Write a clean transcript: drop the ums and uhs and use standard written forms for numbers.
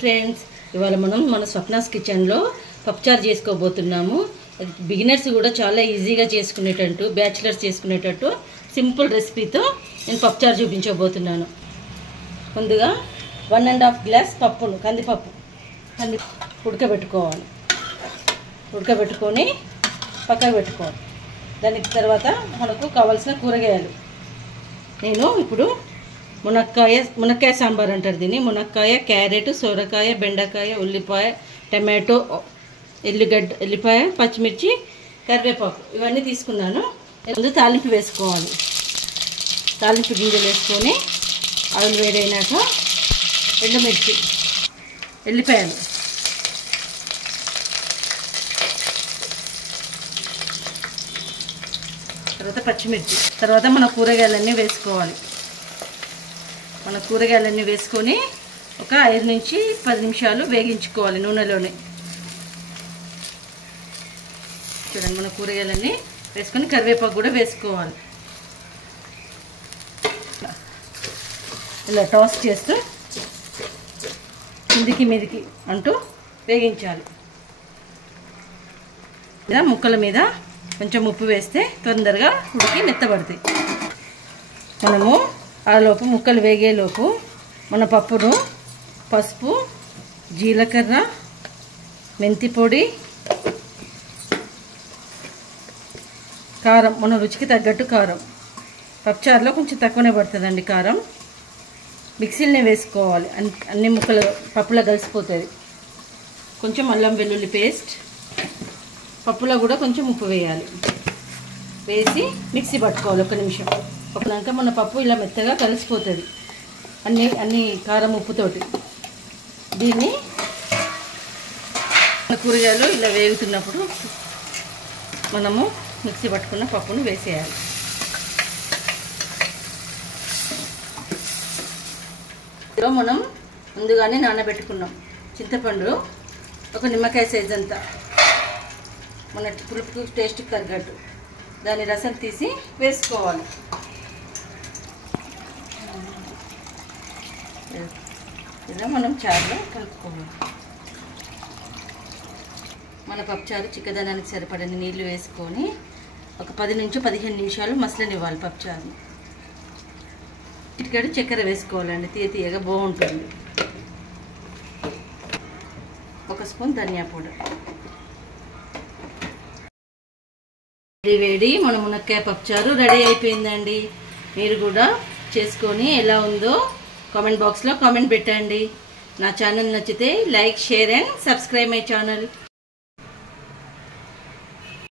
Friends, ఇవాళ మనం మన స్వప్నాస్ కిచెన్లో పప్పుచారు చేసుకోబోతున్నాము. బిగినర్స్ కూడా చాలా ఈజీగా చేసుకునేటట్టు, బ్యాచిలర్స్ చేసుకునేటట్టు సింపుల్ రెసిపీతో నేను పప్పుచారు చూపించబోతున్నాను. ముందుగా 1.5 గ్లాస్ పప్పును, కందిపప్పు ఉడకబెట్టుకోవాలి. ఉడకబెట్టుకొని పక్కకు పెట్టుకోవాలి. దానికి తర్వాత మనకు కావాల్సిన కూరగాయలు నేను ఇప్పుడు మునక్కాయ సాంబార్ అంటారు దీన్ని. మునక్కాయ, క్యారెట్, సొరకాయ, బెండకాయ, ఉల్లిపాయ, టమాటో, ఎల్లిపాయ, పచ్చిమిర్చి, కరివేపాకు ఇవన్నీ తీసుకున్నాను. ముందు తాలింపు వేసుకోవాలి. తాలింపు గింజలు వేసుకొని ఆయిల్ వేడైనాక ఎండుమిర్చి, ఎల్లిపాయలు, తర్వాత పచ్చిమిర్చి, తర్వాత మన కూరగాయలన్నీ వేసుకోవాలి. మన కూరగాయలన్నీ వేసుకొని ఒక 5 నుంచి 10 నిమిషాలు వేగించుకోవాలి నూనెలోనే. చూడండి, మన కూరగాయలన్నీ వేసుకొని కరివేపాకు కూడా వేసుకోవాలి. ఇలా టాస్ చేస్తూ కిందికి మీదికి అంటూ వేగించాలి. ఇలా ముక్కల మీద కొంచెం ఉప్పు వేస్తే తొందరగా ఉడికి మెత్తబడతాయి. మనము ఆలోపు ముక్కలు వేగేలోపు మన పప్పును పసుపు, జీలకర్ర, మెంతి పొడి, కారం, మన రుచికి తగ్గట్టు కారం. పప్పుచారులో కొంచెం తక్కువనే పడుతుందండి కారం. మిక్సీలోనే వేసుకోవాలి, అన్ని ముక్కలు పప్పులో కలిసిపోతుంది. కొంచెం అల్లం వెల్లుల్లి పేస్ట్, పప్పులో కూడా కొంచెం ఉప్పు వేయాలి. వేసి మిక్సీ పట్టుకోవాలి 1 నిమిషం. ఒకనాక మన పప్పు ఇలా మెత్తగా కలిసిపోతుంది అన్ని కారం ఉప్పుతోటి. దీన్ని కూరగాయలు ఇలా వేగుతున్నప్పుడు మనము మిక్సీ పట్టుకున్న పప్పును వేసేయాలి. ఇందులో మనం ముందుగానే నానబెట్టుకున్నాం చింతపండు, ఒక నిమ్మకాయ సైజ్ అంతా, మన పులుపుకు టేస్ట్కి తగ్గట్టు దాని రసం తీసి వేసుకోవాలి. ఇలా మనం చారులో కలుపుకోవాలి. మన పప్పుచారు చిక్కదనానికి సరిపడని నీళ్లు వేసుకొని ఒక 10 నుంచి 15 నిమిషాలు మసలనివ్వాలి పప్పుచారు. చిటికెడు చక్కెర వేసుకోవాలండి, తీయగా బాగుంటుంది. 1 స్పూన్ ధనియా పౌడర్. వేడి మన మునక్కాయ పప్పుచారు రెడీ అయిపోయిందండి. మీరు కూడా చేసుకొని ఎలా ఉందో కామెంట్ బాక్స్లో కామెంట్ పెట్టండి. నా ఛానల్ నచ్చితే like, share and subscribe my channel.